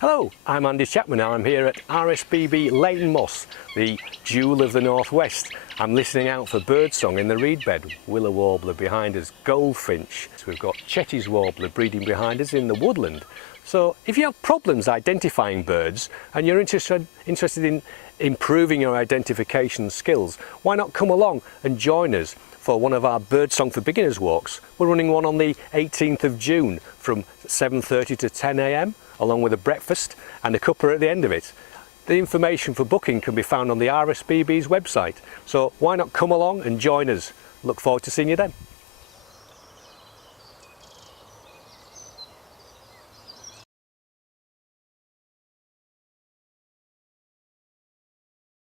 Hello, I'm Andy Chapman and I'm here at RSPB Leighton Moss, the jewel of the northwest. I'm listening out for birdsong in the reed bed, willow warbler behind us, goldfinch. So we've got Chetty's warbler breeding behind us in the woodland. So if you have problems identifying birds and you're interested in improving your identification skills, why not come along and join us for one of our Birdsong for Beginners walks. We're running one on the 18th of June from 7:30 to 10 AM, along with a breakfast and a cuppa at the end of it. The information for booking can be found on the RSPB's website, so why not come along and join us? Look forward to seeing you then.